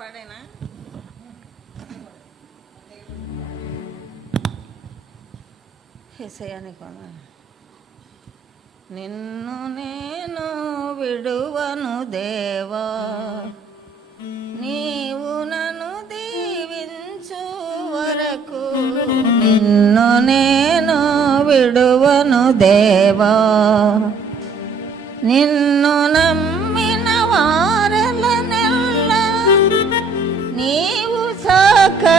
పాడేనా? ఎసయాని కొన నిన్ను నేను విడువను దేవా. నీవు నన్ను దీవించు వరకు నిన్ను నేను విడువను దేవా. నిన్ను నమ్మినవా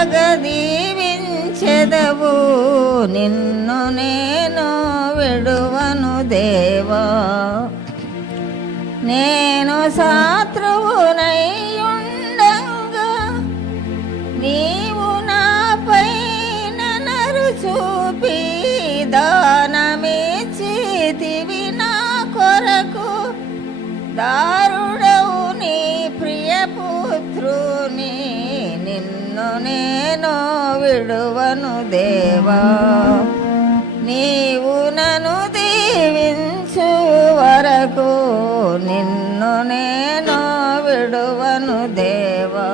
చక్కగా దీవించెదవు నిన్ను నేను విడువను దేవా. నేను శత్రువునై ఉండంగా నీవు నాపై నరు చూపి దానమిచ్చితివి నా కొరకు. దా నేను విడువను దేవా. నీవు నను దీవించు వరకు నిన్ను నేను విడువను దేవా.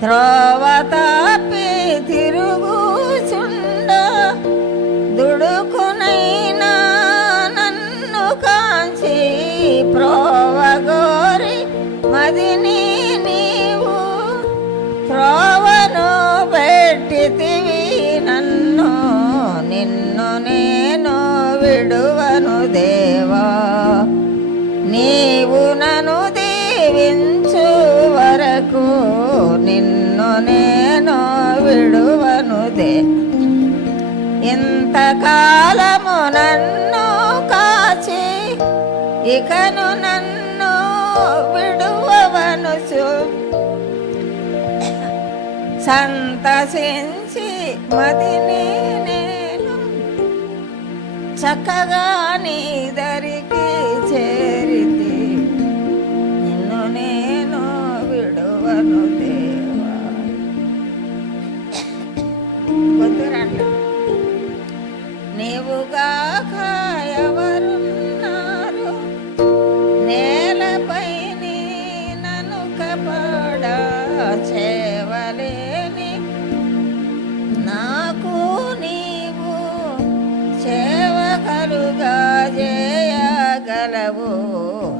త్రోవ నేను విడువను దేవా. నీవు నను దీవించు వరకు నిన్ను నేను విడువను దే. ఇంతకాలము నన్ను కాచి ఇకను నన్ను విడువవనుచు సంతసించి మదిని చక్కగా నీ దరికి చేరితే నిన్ను నేను విడువను. చేయగలవు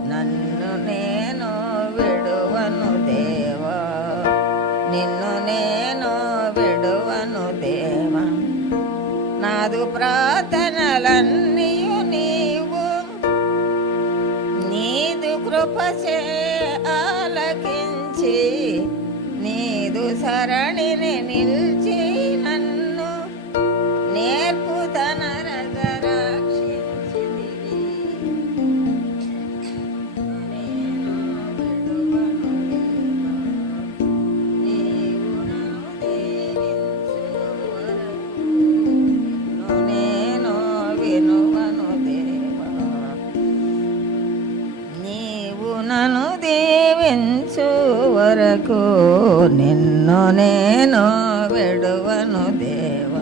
నన్ను నేను విడువను దేవా. నిన్ను నేను విడువను దేవా. నాదు ప్రార్థనలన్నీయు నీవు. నీదు కృపచే ఆలకించి నీదు సరణిని నిల్ వరకు నిన్ను నేను విడువను దేవా